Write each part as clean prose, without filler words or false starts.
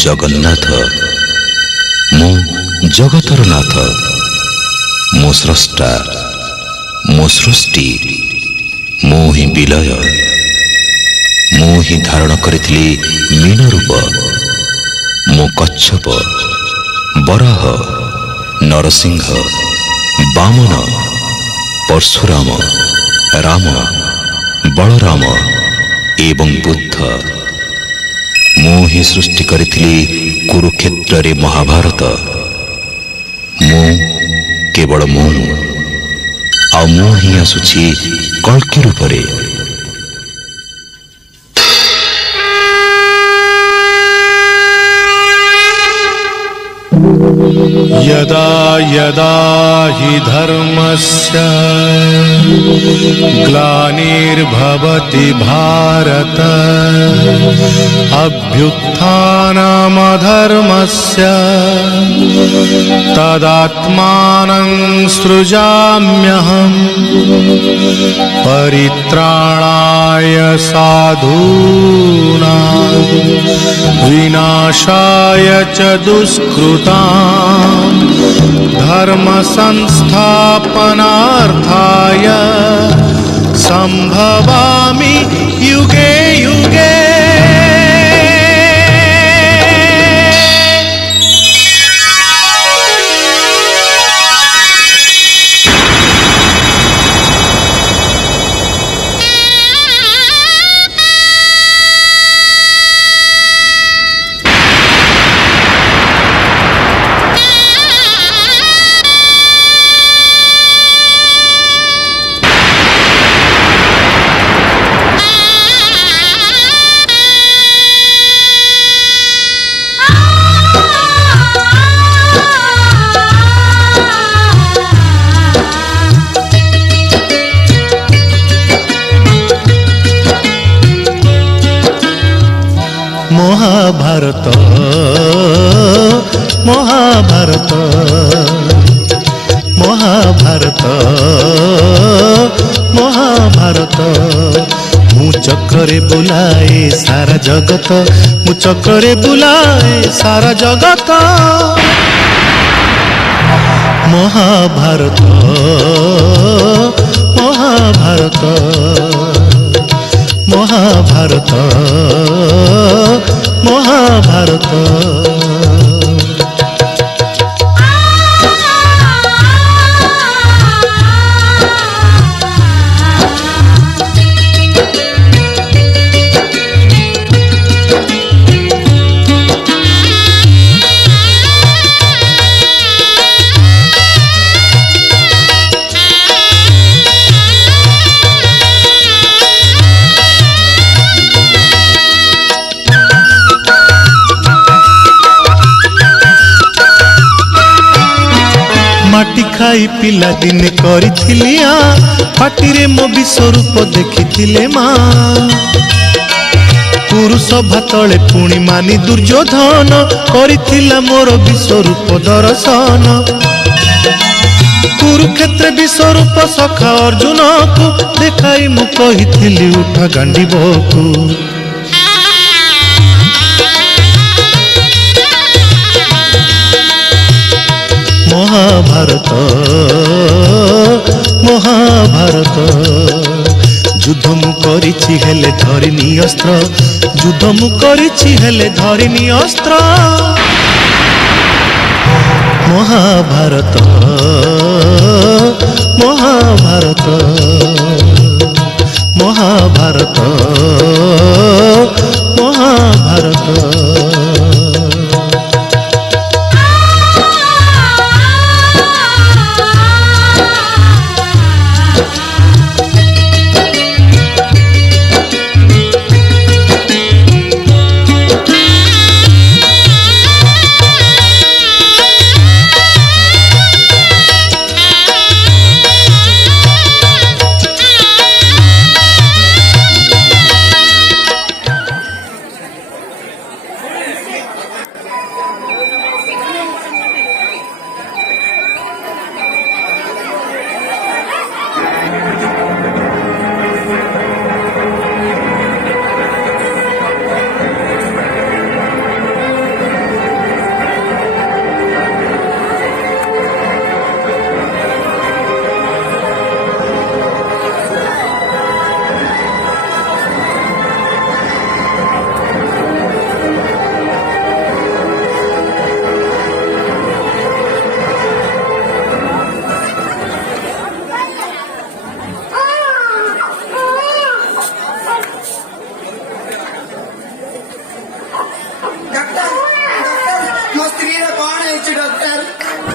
जगन्नाथ मो जगतर नाथ मो स्रष्टा मो सृष्टि मो ही विलय मो ही धारण करिथिली मीन रूप मो कच्छप बराह नरसिंह वामन परशुराम राम बलराम एवं बुद्ध मो ही सृष्टि करिथिली कुरुक्षेत्र रे महाभारत मो केवल मो आ मो ही आसुछि कल्कि रूप रे यदा यदा हि धर्मस्य ग्लानिर्भवति भारत अभ्युत्थानमधर्मस्य तदात्मानं सृजाम्यहम् परित्राणाय साधूनां विनाशाय च दुष्कृतां धर्म संस्थापनार्थाय संभवामि युगे युगे। महाभारत महाभारत महाभारत महाभारत मु चक्रे बुलाए सारा जगत मु चक्रे बुलाए सारा जगत महाभारत महाभारत महाभारत महाभारत माटी खाई पिला दिन करिथिलिया पाटी रे मो विश्वरूप देखिथिले माँ पुरुष भातले पुणी मानी दुर्योधन करिथिला मोर विश्वरूप दर्शन कुरुक्षेत्र विश्वरूप सखा अर्जुन को देखाई मु कहिथिली उठ गांडीबकु महाभारत महाभारत युद्ध मु करिछि हेले धरिनी अस्त्र युद्ध मु करिछि हेले धरिनी अस्त्र महाभारत महाभारत महाभारत महाभारत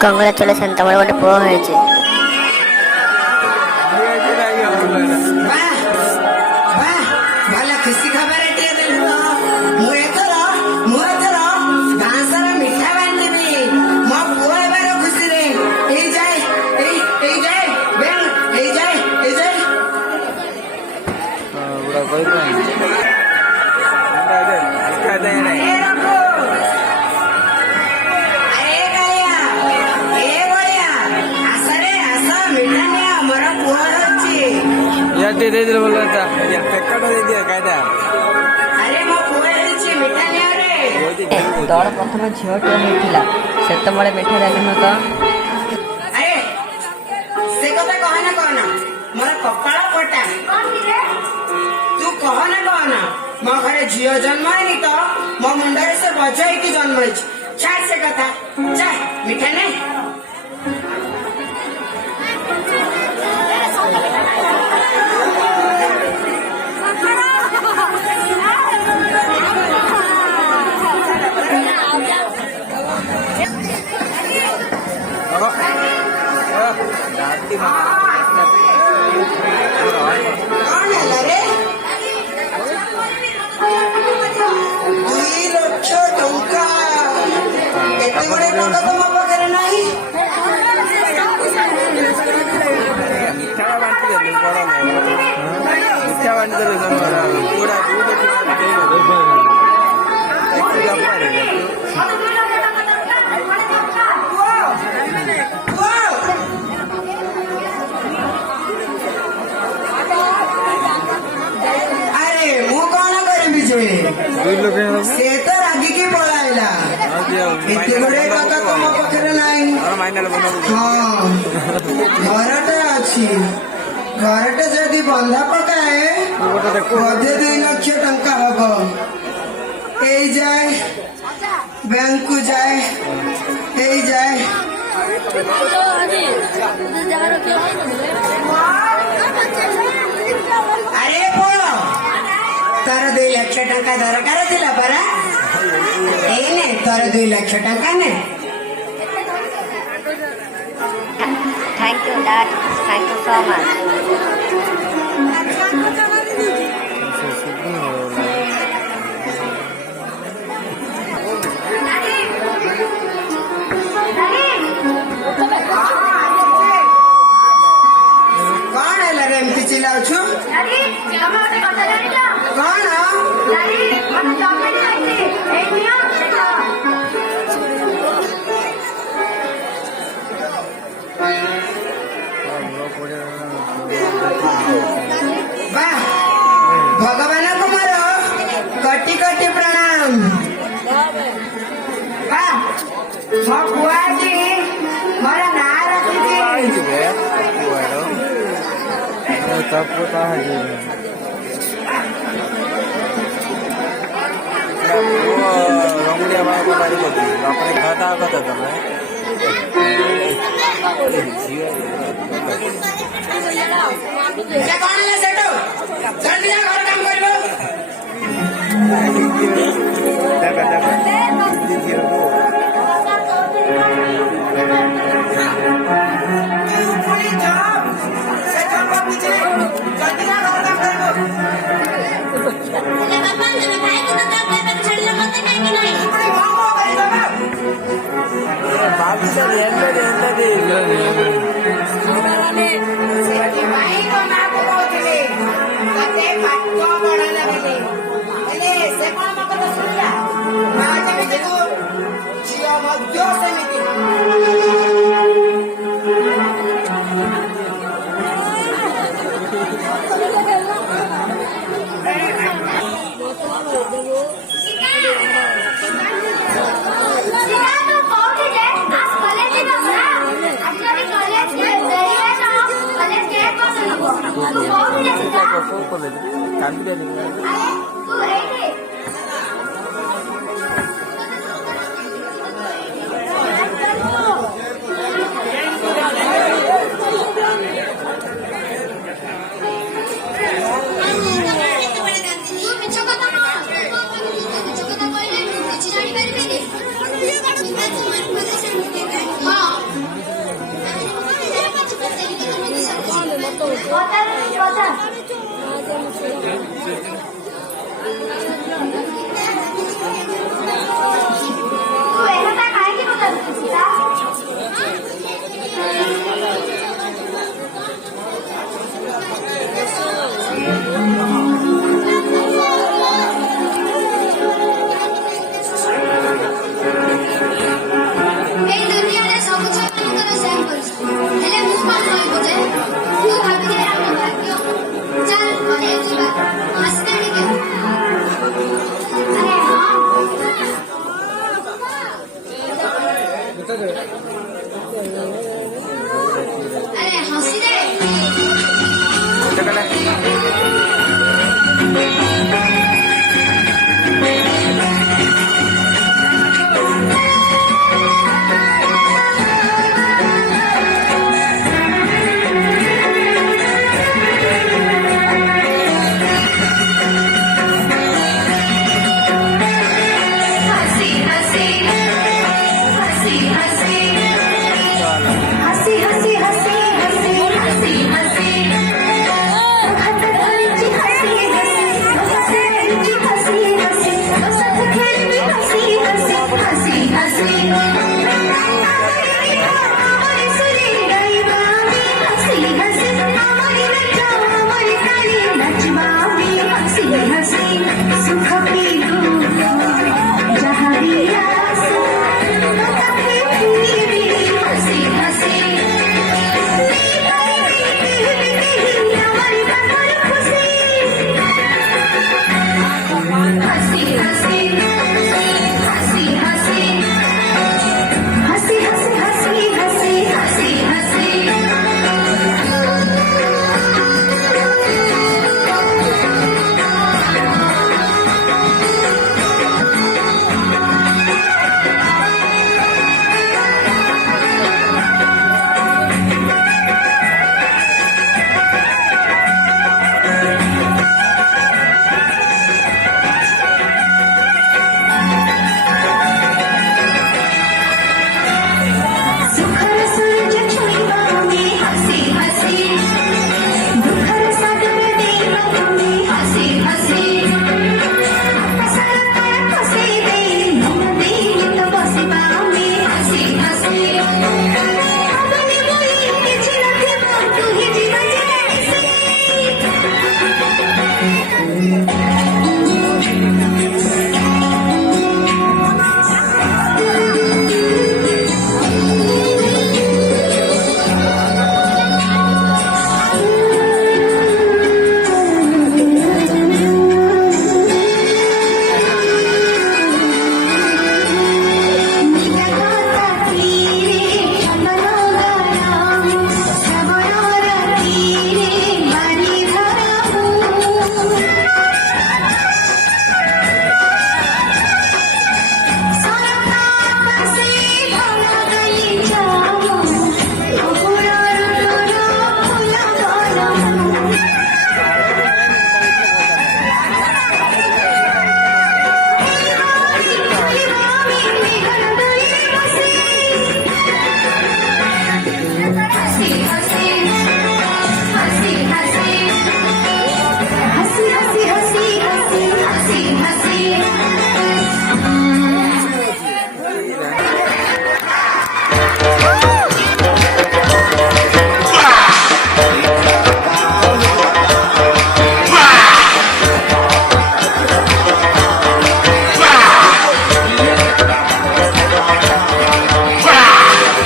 କଂଗ୍ରାଚୁଲେସନ୍, ତମର ଗୋଟେ ପୁଅ ହେଇଛି। ଭଲ ଖୁସି ଖବର ଟିକେ ଦେଲୁ ତ। ମୁଁ ଏଥର ଗାଁ ସାରା ମିଠା ବାଣ୍ଟିବି ମୋ ପୁଅ ହେବାର ଖୁସିରେ। ହେଇଯାଏ ତୋର ପ୍ରଥମେ ଝିଅଟିଏ ହେଇଥିଲା, ସେତେବେଳେ ମିଠା ଦେଲୁନୁ ତ? ଆରେ ସେ କଥା କହନା ମୋର କପାଳ ଫଟା। ତୁ କହନା ମୋ ଘରେ ଝିଅ ଜନ୍ମ ହେଇନି ତ ମୋ ମୁଣ୍ଡରେ ସେ ବୋଝ ହେଇକି ଜନ୍ମ ହେଇଛି। ଛାଡ ସେ କଥା, ଯା ମିଠା ନେ। କଣ ହେଲା ରେ? 2 ଲକ୍ଷ ଟଙ୍କା। ଏତେ ଗୁଡେ ଟଙ୍କା ତ ମୋ ପାଖରେ ନାହିଁ। ଆରେ ମୁଁ କଣ କରିବି ଯେ? ସେ ତ ରାଗିକି ପଳାଇଲା। ଏତେ ଗୁଡେ ଟଙ୍କା ତ ମୋ ପାଖରେ ନାହିଁ। ହଁ, ଘରଟେ ଅଛି। ଘରଟେ ଯଦି ବନ୍ଧା ପକାଏ ବୋଧେ 2 ଲକ୍ଷ ଟଙ୍କା ହବ। ହେଇଯାଏ, ବ୍ୟାଙ୍କକୁ ଯାଏ, ହେଇଯାଏ। ଆରେ ପୁଅ, ତୋର 2 ଲକ୍ଷ ଟଙ୍କା ଦରକାର ଥିଲା ପରା। ଏଇନେ ତୋର 2 ଲକ୍ଷ ଟଙ୍କା ନେ। Thank you, Dad. Thank you so much. କଣ ହେଲା ରେ ଏମିତି ଚିଲ୍ଲାଉଛୁ? କଣ? ବାଃ, ଭଗବାନଙ୍କୁ ମୋର କୋଟି କୋଟି ପ୍ରଣାମ। ବାଃ, ମୋ ପୁଅ ଆଜି ମୋର ନାଁ ରଖିଛି। କଣ ହେଲା ସେଠୁ? ଜଲ୍ଦି ଯା ଘର କାମ କରିବ। ଝିଅ ମଧ୍ୟ ସେମିତି।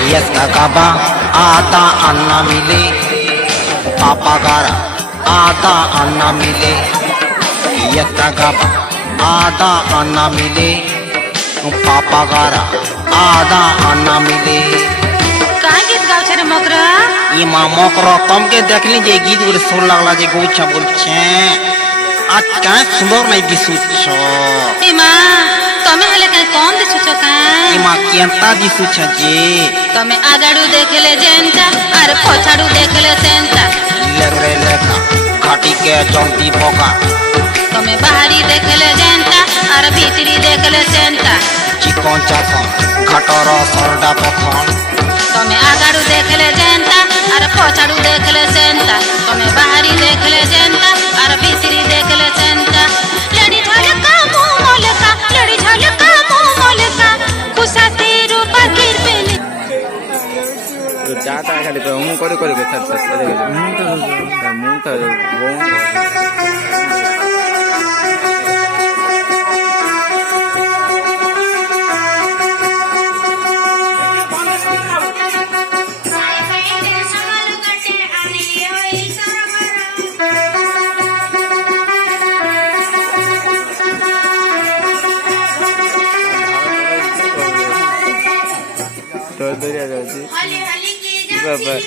Yakaba ada anna mile papagara ada anna mile Yakaba ada anna mile papagara ada anna mile काय गीत गाव छे रे मकरा ये माँ मकरा तुम के देख लीजिए गीत गुड़ सुर लगला जे गोछा बोलछे आज क्या सुंदर नहीं दिसुछो ए मां तमे हले काय कोन दिसुछो का ये माँ केंता दिसुछे जे तमे आगाडू देखले जेंता अरे पछाडू देखले सेंता लगरे लेका घाटी के चलती बोका तमे बाहरी देखले जेंता अरे भीतरी देखले सेंता चिकन चाकन घाटर सरडा पखन तमे आगाडू देखले जेंता अरे पछाडू देखले सेंता तमे बाहरी देखले जेंता अरे भीतरी देखले सेंता लड़ी झलका मुंह मोलका लड़ी झलका मुंह मोलका कुसाती रूपा किरपेली तो जाता है खाली तो मुंह करे करे सर सर मुंह तो तो दरिया जाती बाबा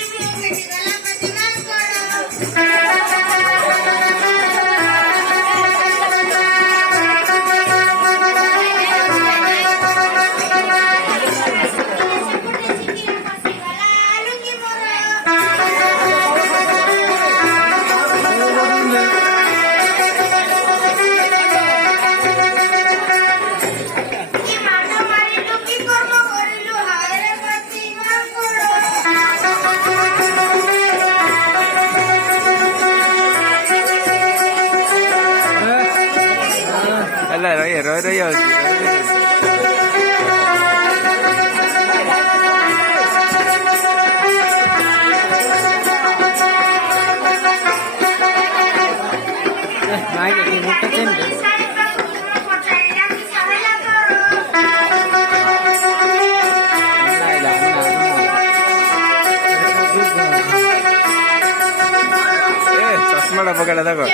रही चश्मा पकड़ा देखो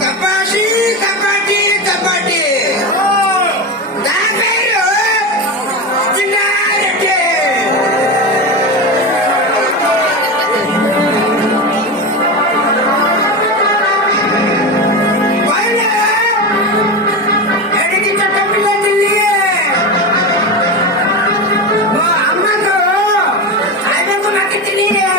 Kapati, kapati, kapati. Damayo, tinarete. Baila, ini kita tampilkan dia. Wah, aman loh. Ada pun makin dia.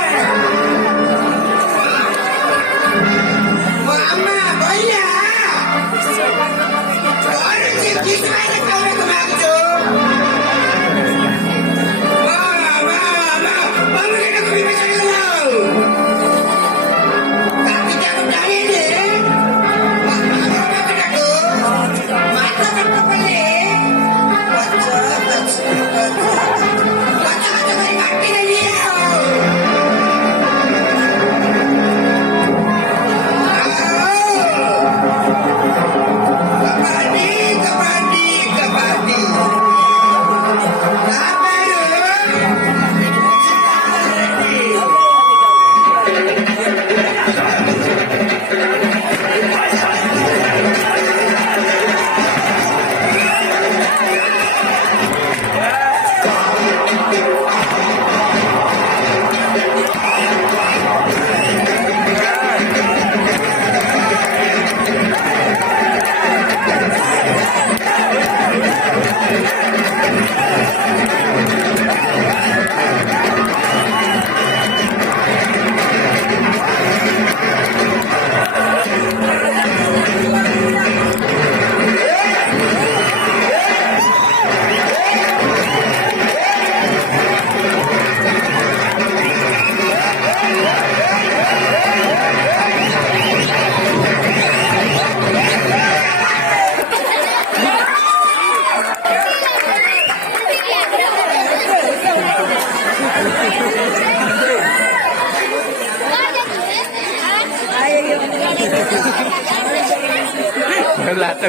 लातो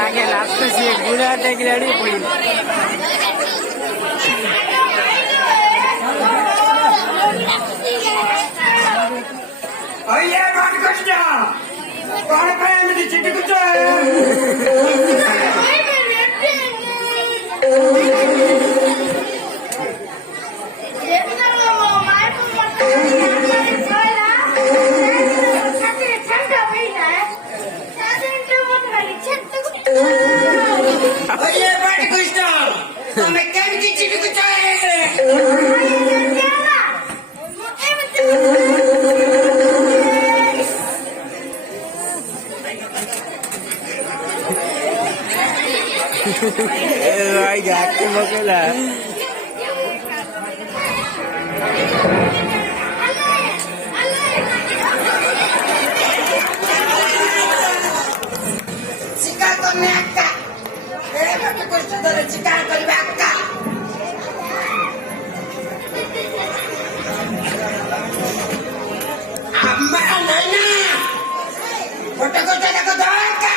आगे लातो से गुड़ा टेक रेडी पड़ी अये बात कष्ट कौन पे मेरी चिट्ठी कुछ अये बात कष्ट हमें क्या की चिट्ठी कुछ भाई जाके मकेला शिकार करने अक्का बात कष्ट धरे शिकार करने अक्का अम्मा नैना फोटो को देखो तो अक्का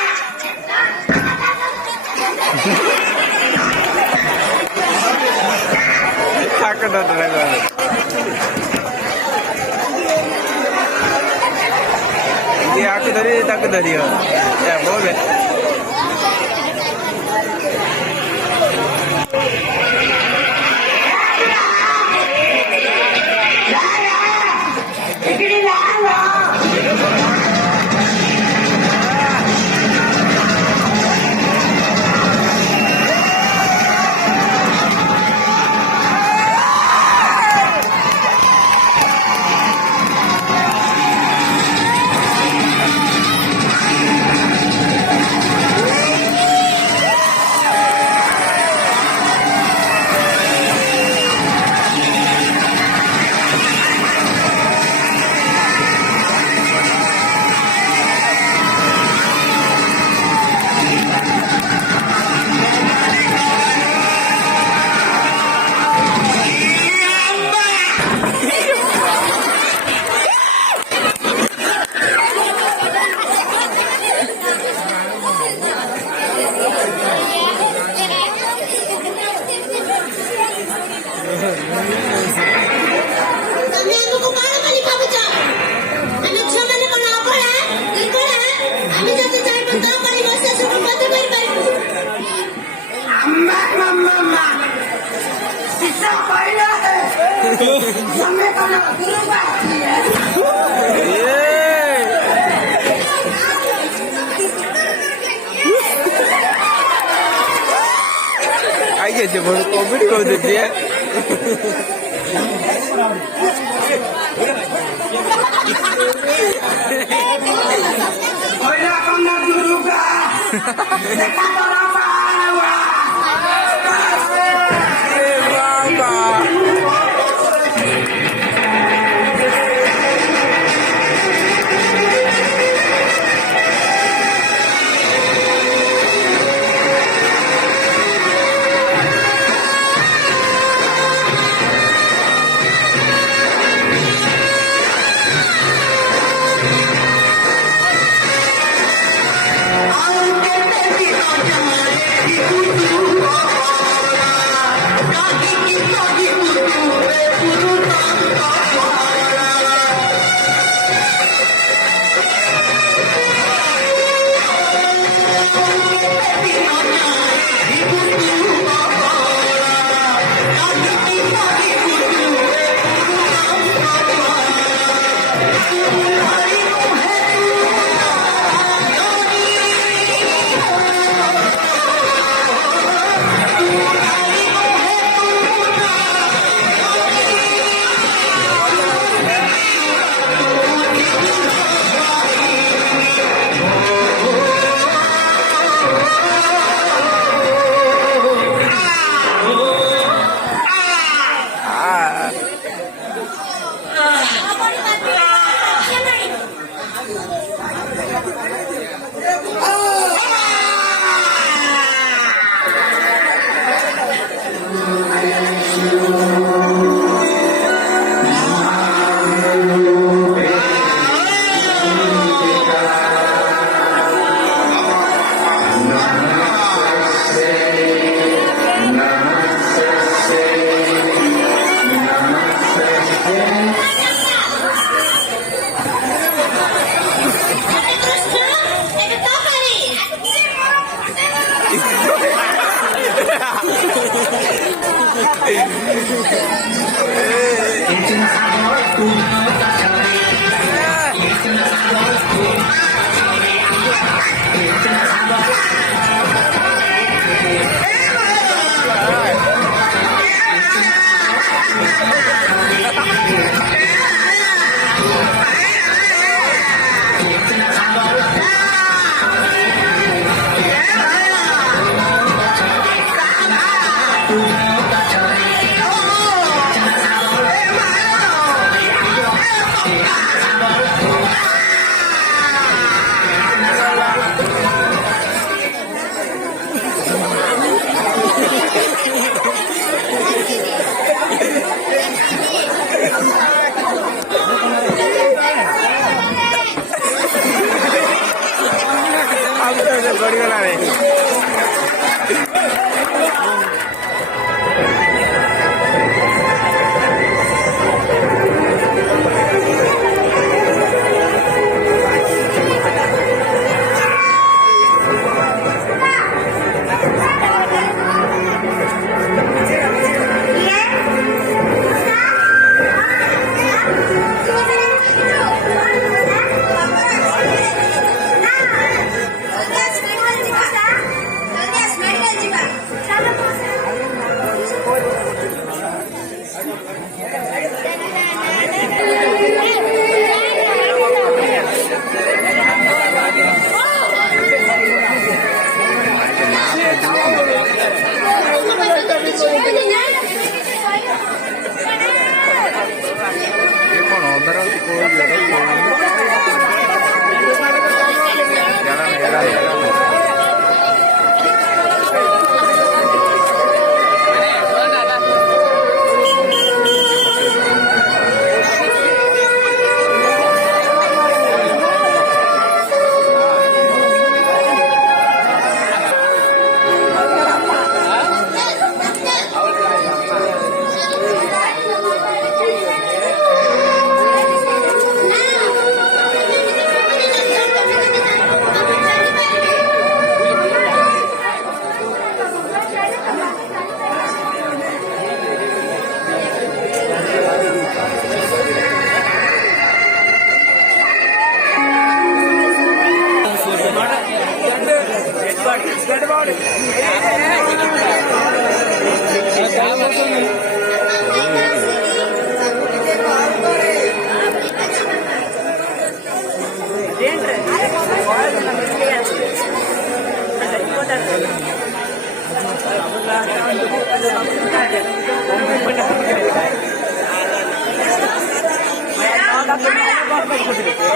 Aku dah terlalu. Dia ତାକୁ ଧରିବ ବୋଲେ आई बड़ कॉमेडी कर देती है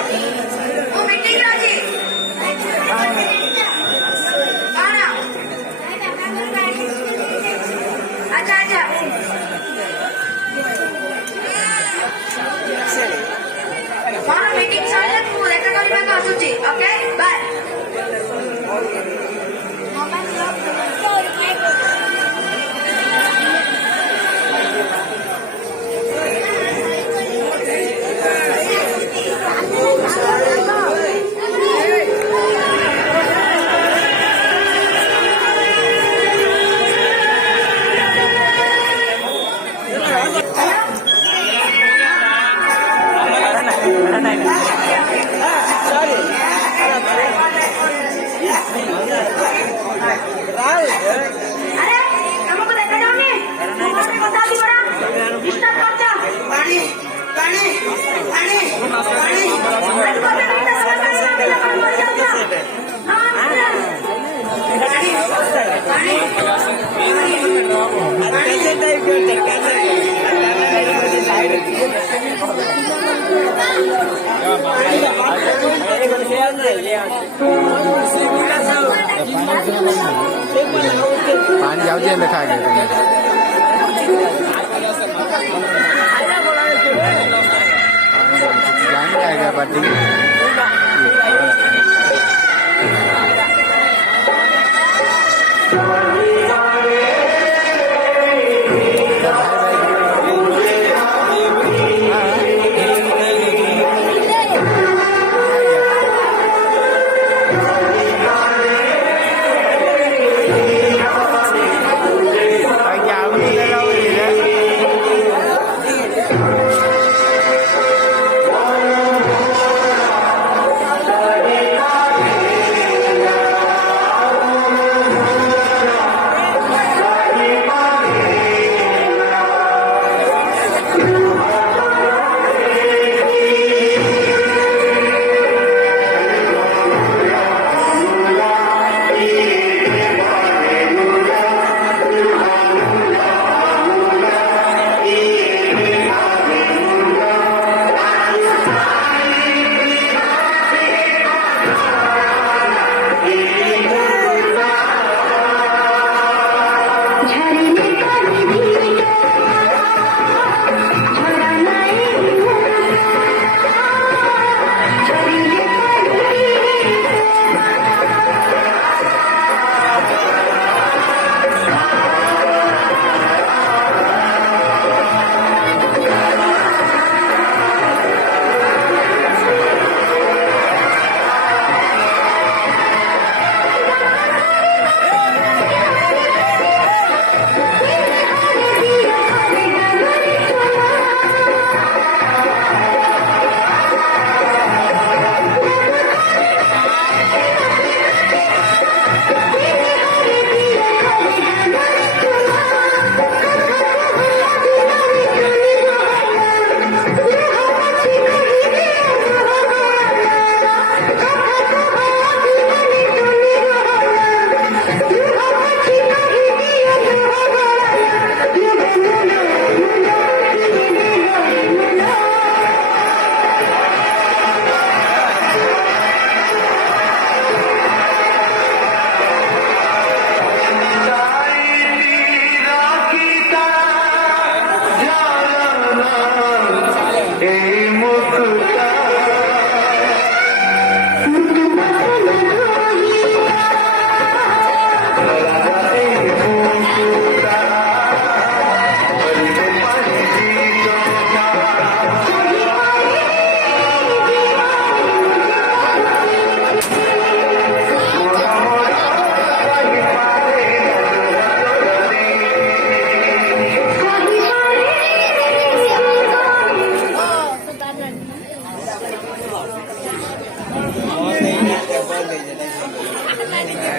ମୁଁ ମିଟିଂରେ ଅଛି। କଣ? ଆଚ୍ଛା ଆଚ୍ଛା। କଣ ମିଟିଂ ସରିଲେ ମୁଁ ଦେଖା କରିବାକୁ ଆସୁଛି। Okay bye. अरे हमको देखा जाओगे बता दी बड़ा डिस्टर्ब कर जा पानी पानी पानी पानी पानी जाऊँ देखा गया जाने आएगा party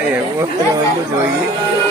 Ay, vos, pero ¿dónde voy?